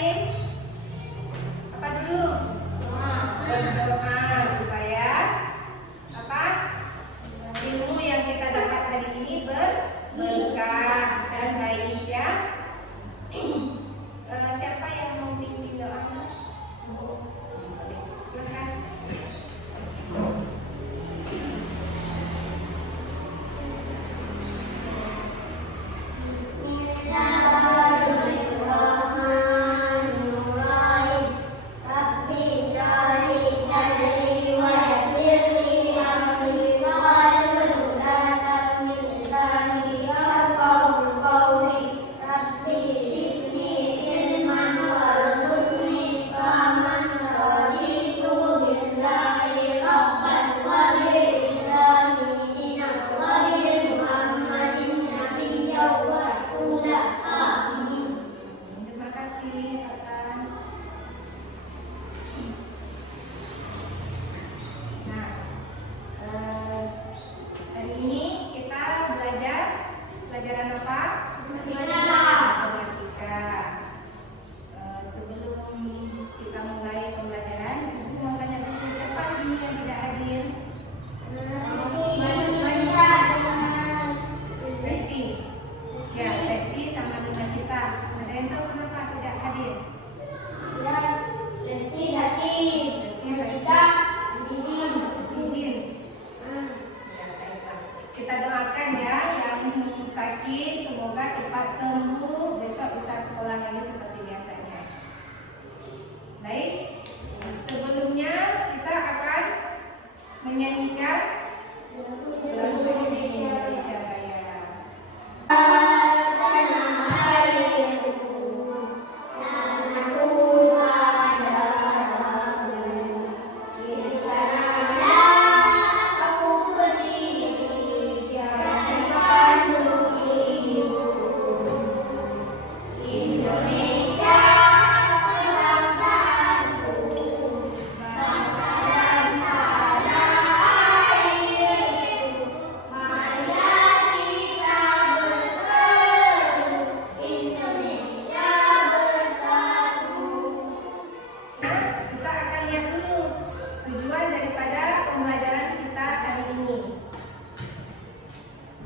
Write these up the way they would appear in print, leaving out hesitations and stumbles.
rajin? Apa dulu? Berdoa supaya apa? Ilmu yang kita dapat hari ini berkah dan baik ya. Siapa yang mau pimpin doa? Silakan. Pelajaran apa? Matematika. Sebelum kita mulai pembelajaran, Ibu mau tanya dulu siapa ini yang tidak hadir? Resti. Ya, Resti sama dengan Cita. Ada yang tahu kenapa tidak hadir? Resti hadir. Cita izin. Kita doakan ya yang sakit semoga cepat sembuh, besok bisa sekolah lagi seperti biasanya. Baik, sebelumnya kita akan menyanyikan lagu Indonesia Raya.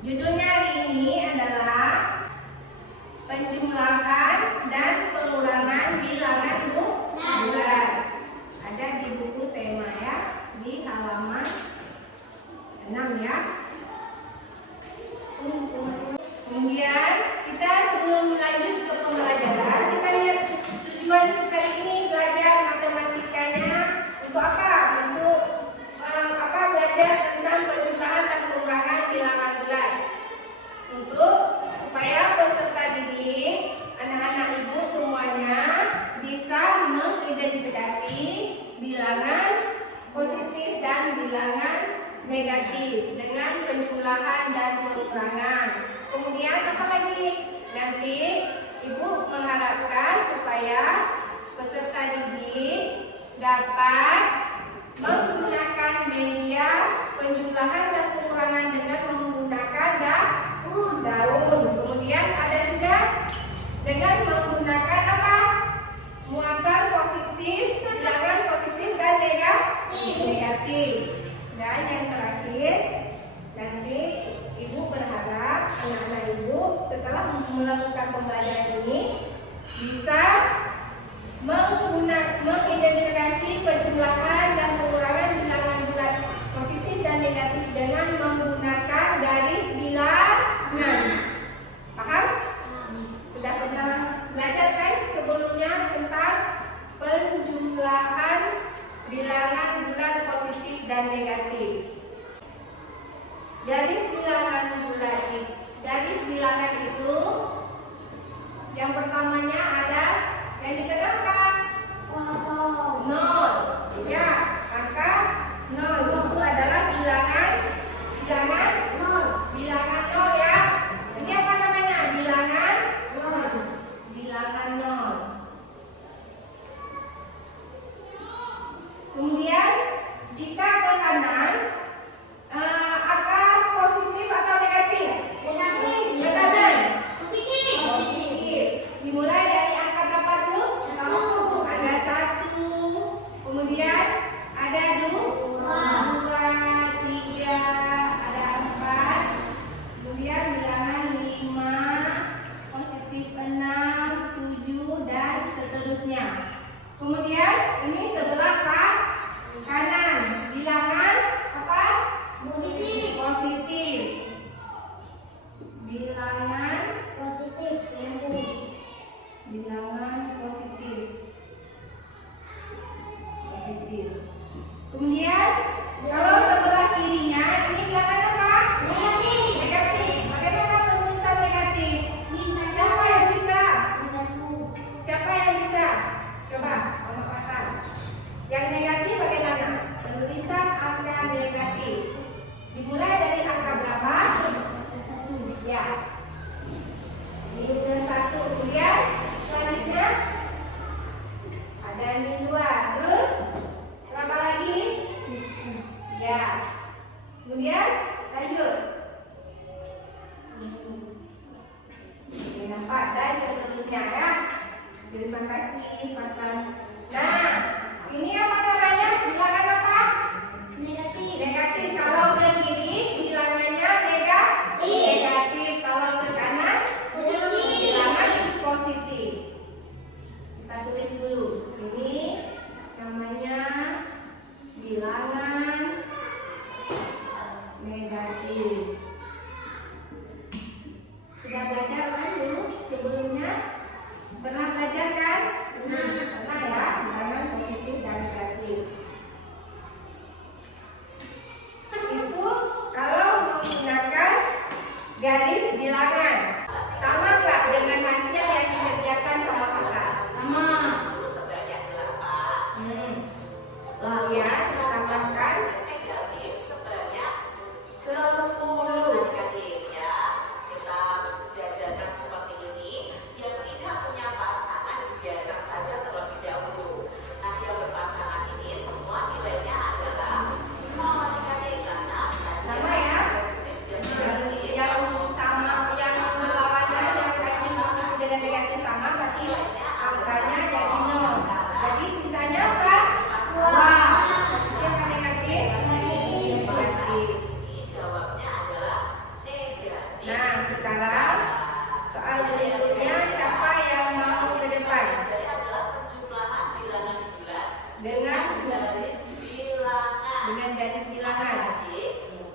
Judulnya hari ini adalah penjumlahan dan pengurangan bilangan bulan. Ada di buku tema ya, di halaman 6 ya. Kemudian kita sebelum lanjut ke pembelajaran, kita lihat tujuan kali ini belajar matematikanya untuk apa? Untuk belajar tentang penjumlahan dan pengurangan bilangan bulan. Untuk supaya peserta didik, anak-anak ibu semuanya bisa mengidentifikasi bilangan positif dan bilangan negatif dengan penjumlahan dan pengurangan. Kemudian apa lagi? Nanti ibu mengharapkan supaya peserta didik dapat menggunakan media penjumlahan dan pengurangan dengan menggunakan daun. Kemudian ada juga dengan menggunakan apa? Muatan positif, bilangan positif dan negatif. Dan yang terakhir, nanti ibu berharap anak-anak ibu setelah melakukan pembelajaran ini bisa mengidentifikasi penjumlahan dan pengurangan bilangan bulan positif dan negatif dengan menggunakan garis bilangan. Paham? Sudah pernah belajar kan sebelumnya tentang penjumlahan bilangan bulan positif dan negatif. Garis bilangan itu yang pertamanya ada yang diterangkan nol, ya, maka nol itu adalah bilangan nol ya. Ini apa namanya? Bilangan nol. Kemudian jika ke kanan angka positif atau negatif? Negatif. Positif. Dimulai dari seterusnya. Kemudian ini sebelah kanan, bilangan apa? Positif. Positif. Bilangan Positif. bilangan positif. Positif. Kemudian kalau sebelah kirinya ini bilangan apa? Negatif. Negatif. Bagaimana penulisan negatif? Siapa yang bisa? Siapa yang bisa? Coba, Mama Farhan. Yang negatif bagaimana? Penulisan angka negatif. Dimulai dari angka berapa? Ya. Minus 1. Kemudian selanjutnya ada minus 2. Terus berapa lagi? Ya. Kemudian lanjut. Minus 4 dan seterusnya ya. Terima kasih Fatan. Nah, ini apa namanya? Bilangan apa? Negatif. Negatif. Kalau ke kiri bilangannya negatif. Kalau ke kanan Positif. bilangan positif. Kita tulis dulu. Ini namanya bilangan negatif. Sudah belajar kan dulu sebelumnya? Pernah belajar kan? Pernah ya, bilangan positif dan negatif. Itu kalau menggunakan garis bilangan. Sama nggak dengan hasil yang dikerjakan sama kakak? Sama. Kemudian tambahkan 10. Sama ya. Yang sama, yang melawannya, yang rajin posisi dengan negatif sama, berarti angkanya jadi 0. Jadi sisanya apa? Posisi apa negatif? Negatif. Nah, sekarang soal berikutnya, siapa yang mau ke depan? Dengan garis bilangan.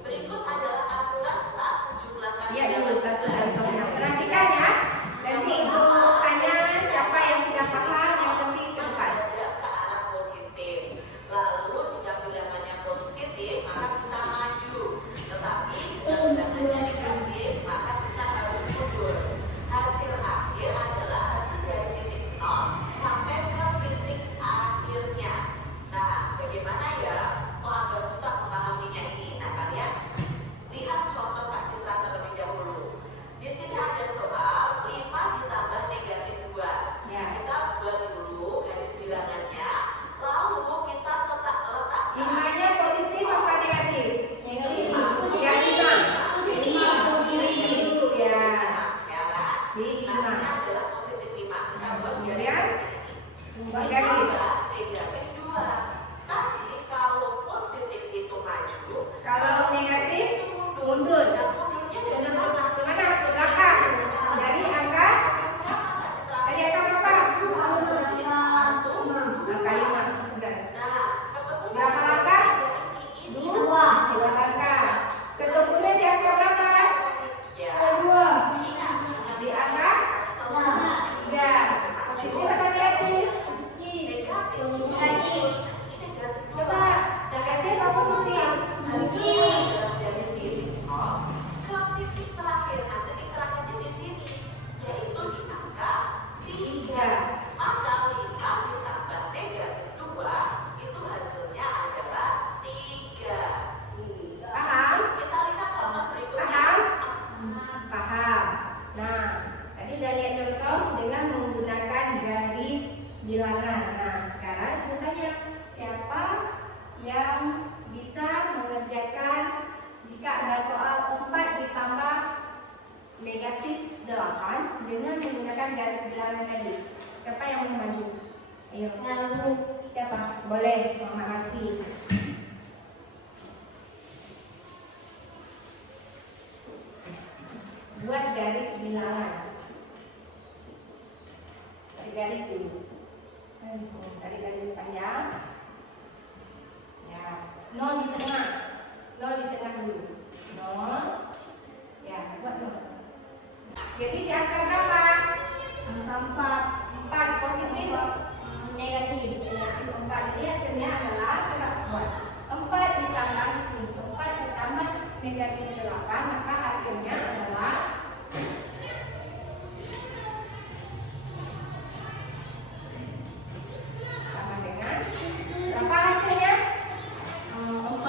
Berikut adalah aturan saat menjumlahkan Lihat dulu satu contohnya. Perhatikan ya. Nanti ibu tanya siapa yang sudah paham, yang penting ke depan. ada ke arah positif. Lalu jika bilangannya positif, maka kita maju. Tetapi jika bilangannya negatif, maka kita harus mundur. Hasil akhir adalah hasil dari titik 0 sampai ke titik akhirnya. Nah, bagaimana ya? Oh, agak susah memahaminya ini. Nah, kalian lihat contoh Kak Citra terlebih dahulu. Di sini ada soal 5 ditambah negatif 2. Ya. Kita buat dulu garis bilangannya, lalu kita letak Limanya positif apa negatif? Negatif. Yang lima. Lima kiri dulu ya. Di lima. adalah positif 5. Kita buat Kemudian buat garis. ditambah negatif 2. Tadi kalau positif itu maju, Kalau negatif mundur. dan mundurnya dari Mundur mana? ke mana? Ke belakang. Dari angka dari angka berapa? Angka 5. Sudah. Nah, ketemu Berapa langkah? Dua. 2 langkah. Ketemunya di angka berapa? ya. Di angka 3. Positif atau negatif? Coba negatif apa positif? Dari titik 0 ke titik terakhir. Nah, titik terakhirnya di sini, yaitu di angka 3. 3. Maka 5 ditambah negatif 2 itu hasilnya adalah 3. Paham? Kita lihat contoh berikutnya. Paham? Paham. Nah, tadi udah lihat contoh dengan menggunakan garis bilangan. Nah, sekarang aku tanya, siapa yang bisa mengerjakan jika ada soal 4 ditambah negatif 8 dengan menggunakan garis bilangan tadi? Siapa yang mau maju? Ayo. Siapa? Boleh, Mama Hati. Buat garis bilangan. Garis dulu. Tarik garis panjang. Ya, 0 di tengah. 0 di tengah dulu. 0. Ya, buat 0. Jadi di angka berapa? Angka 4 positif. 4 negatif. Negatif 4. Jadi hasilnya adalah coba buat 4 ditambah di sini. 4 ditambah negatif 8, maka hasilnya adalah sama dengan berapa hasilnya? 4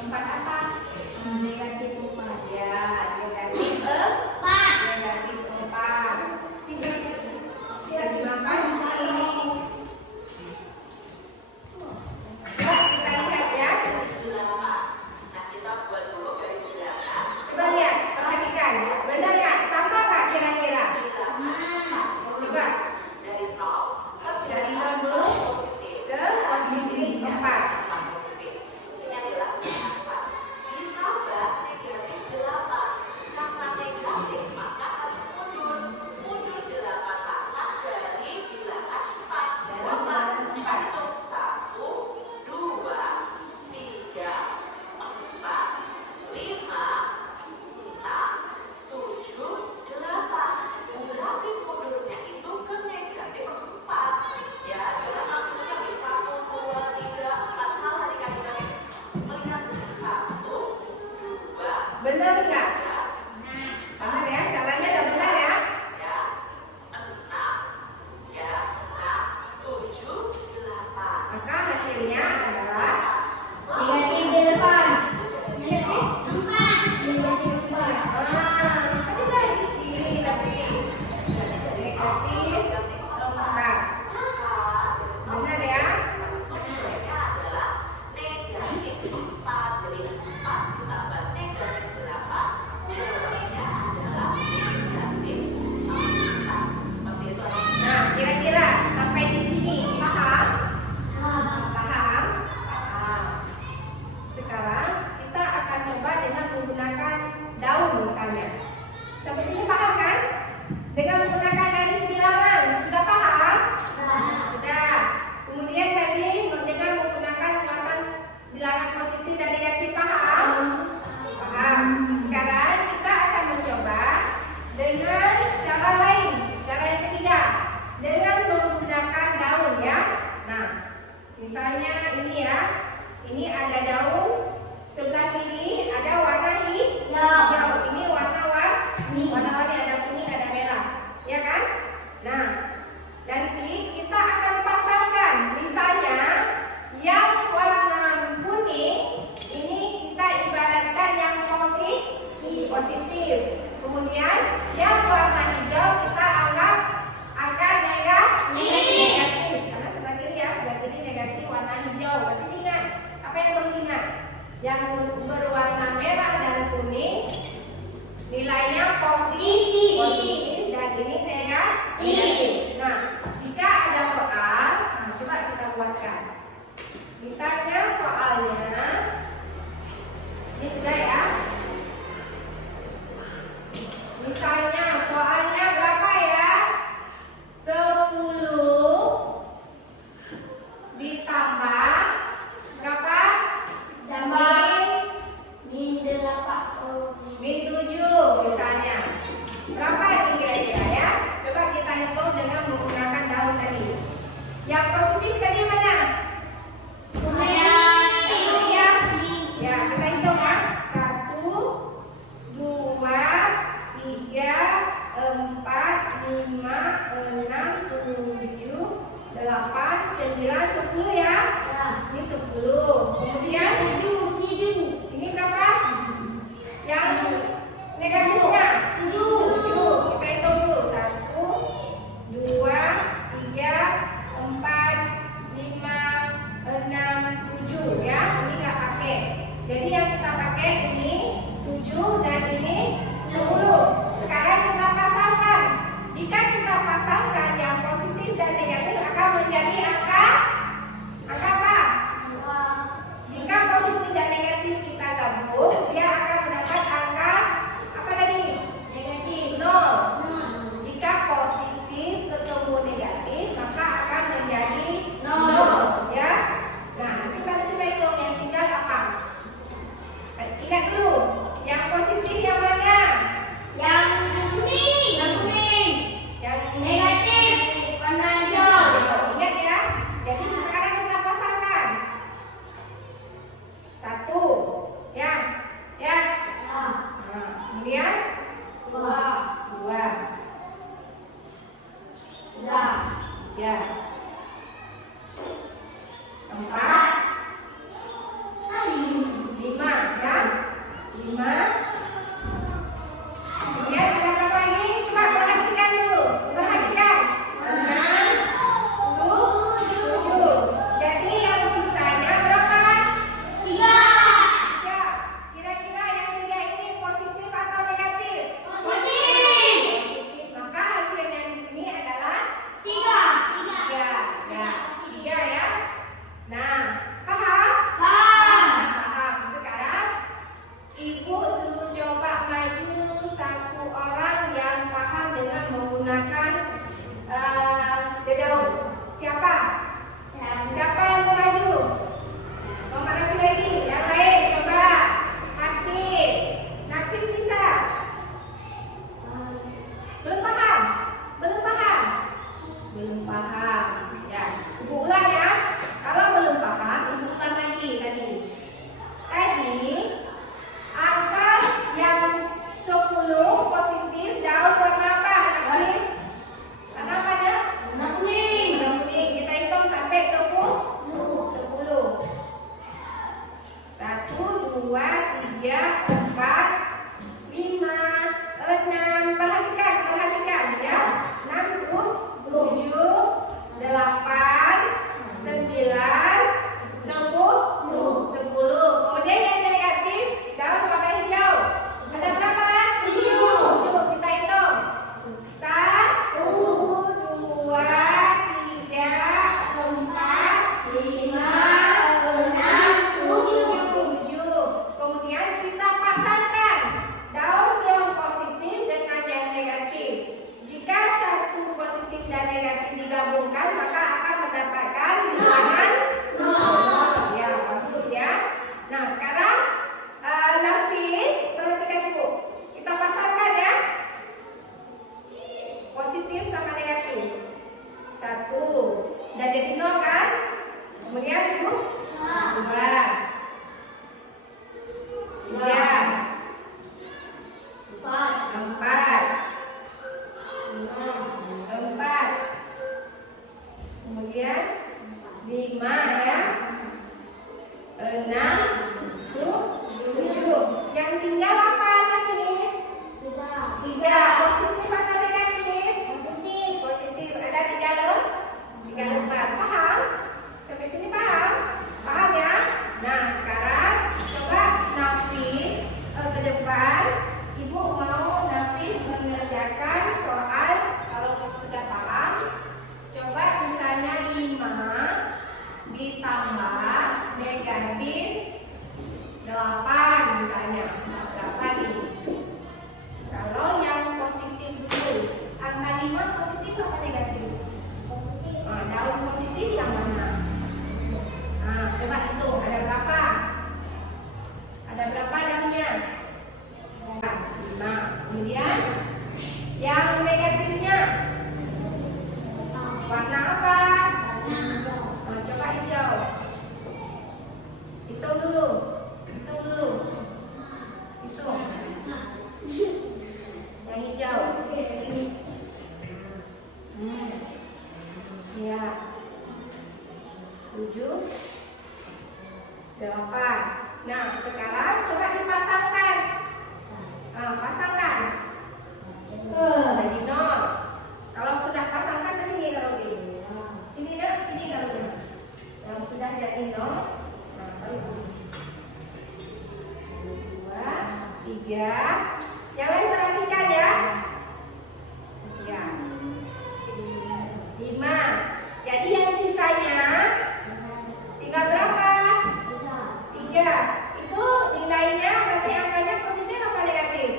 4 apa? negatif 4. Ya, negatif 4 negatif 4. Terima kasih. Coba kita lihat ya. 8. Nah, kita buat dulu garis belakang. Coba lihat, perhatikan. Benar nggak? Sama nggak kira-kira? Coba Dari 0 dari 0 dulu positif. ke posisi 4. Positif. Ini adalah angka. Ditambah negatif 8. Karena negatif maka harus mundur. Mundur 8 langkah dari bilangan 4. Berapa? Hitung 1, 2, 3, 4, 5, 6, 7, 8. Berarti mundurnya itu ke negatif 4. Ya, kita nggak bisa 1, 2, 3, 4. Salah dikali-kali. Melihat 1, 2, Benar nggak? 3, Benar ya, caranya udah benar ya. ya, 6, ya, 6, 7, 8. Maka hasilnya adalah negatif 8 negatif 4 negatif 4 tadi dari di sini tapi negatif 4. Benar ya? Nilainya adalah negatif 4. Jadi 4 ditambah negatif berapa? Jawabannya adalah negatif 4. Seperti itu. Nah, kira-kira sampai di sini paham? Paham? Paham. Sekarang kita akan coba dengan menggunakan daun misalnya. Sampai sini paham kan? Dengan menggunakan garis bilangan. Sudah paham? Sudah. Kemudian tadi dengan menggunakan muatan bilangan positif dan negatif paham? Paham. Sekarang kita akan mencoba dengan cara lain. Cara yang ketiga, dengan menggunakan daun ya. Nah, misalnya ini ya. Ini ada daun, sebelah kiri ada warna hijau. Ini warna-warni ada kuning, ada merah. Ya kan? Nah, nanti kita akan pasangkan misalnya yang warna kuning ini kita ibaratkan yang positif. Kemudian yang warna hijau kita anggap angka negatif. Karena sebelah kiri ya, sebelah kiri negatif warna hijau. Berarti ingat, apa yang perlu diingat? Yang berwarna merah dan kuning nilainya positif dan ini negatif. Nah, jika ada soal, coba kita buatkan. Misalnya soalnya, ini sudah ya. Misalnya soalnya berapa ya? 10 ditambah berapa? Min 7 misalnya. Berapa ini kira-kira ya? Coba kita hitung dengan menggunakan daun tadi. Yang positif tadi mana? Ya, kita hitung ya. 1, 2, 3, 4, 5, 6, 7, 8, 9, 10 ya. Ini 10. Kemudian ini berapa? Yang negatifnya 7. Kita hitung dulu. 1, 2, 3, 4, 5, 6, 7 ya. Ini nggak pakai. Jadi yang kita pakai ini 7 dan ini 10. Sekarang kita pasangkan. Jika kita pasangkan yang positif dan negatif akan menjadi angka apa? Jika positif dan negatif kita gabung, dia akan mendapat angka apa tadi? Ya. 4, 5 ya. 5. Kemudian ada berapa lagi? Coba perhatikan dulu. Perhatikan. 6, 7. Jadi yang sisanya berapa? 3. Ya. Kira-kira yang 3 ini positif atau negatif? Positif. Positif. Maka hasilnya di sini adalah 3. 3 ya. Nah, paham? Paham. Nah, paham. Sekarang Ibu suruh coba maju satu orang yang paham dengan menggunakan dedaun. Siapa? Siapa yang mau maju? Mau mana lagi? Yang lain coba. Hafiz. Hafiz bisa? Belum paham? Belum paham? Belum paham. Ya, Ibu ulang ya. Kalau belum paham, Ibu ulang lagi tadi. Tadi angka yang 10 positif daun warna apa? Hafiz? Warna apa ya? Warna kuning. Warna kuning. Kita hitung sampai 10. 1, 2, 3, 4, 5, 6. Perhatikan ya. 6, 7, 8, 9, 10. Kemudian yang negatif daun warna hijau. Ada berapa? 7. Kita hitung. 1, 2, 3, 4, 5, 6, 7. Kemudian kita pasangkan daun yang positif dengan yang negatif. Jika satu positif dan negatif digabungkan, maka akan mendapatkan bilangan 0. Ya, bagus ya. Nah, sekarang Nafis, perhatikan Ibu. Kita pasangkan ya. Positif sama negatif. 1. Udah jadi 0 kan? Kemudian Ibu 2, 3, 4. Kemudian 5 ya. 6, 7. Yang tinggal apa, Nafis? 3. Positif atau negatif? Positif. Ada 3 lembar. Paham? Sampai sini paham? Paham ya? Nah, sekarang coba Nafis ke depan. Ibu mau Nafis mengerjakan soal. Kalau sudah paham, coba misalnya 5 ditambah negatif 8 misalnya. Berapa nih? Kalau yang positif dulu, angka 5 positif apa negatif? Nah, daun positif yang mana? Nah, coba hitung ada berapa? Ada berapa daunnya? 5. Kemudian yang negatifnya warna apa? Nah, coba hijau. Hitung dulu. Hitung. Yang hijau. Ya. 7, 8. Nah, sekarang coba dipasangkan. Nah, pasangkan. Jadi 0. Kalau sudah pasangkan ke sini kalau ini. Sini kalau ini. Yang sudah jadi 0. Nah, baru 2, 3. Yang lain perhatikan ya. 5. Jadi yang sisanya tinggal berapa? 3. Itu nilainya berarti angkanya positif apa negatif?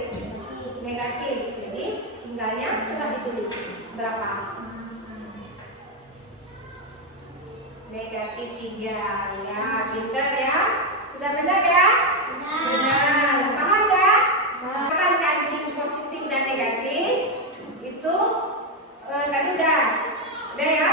Negatif. Jadi tinggalnya coba ditulis berapa? Negatif 3. Ya, pintar ya. Sudah benar ya? Benar. Paham ya? Kan kancing positif dan negatif itu tadi udah ya?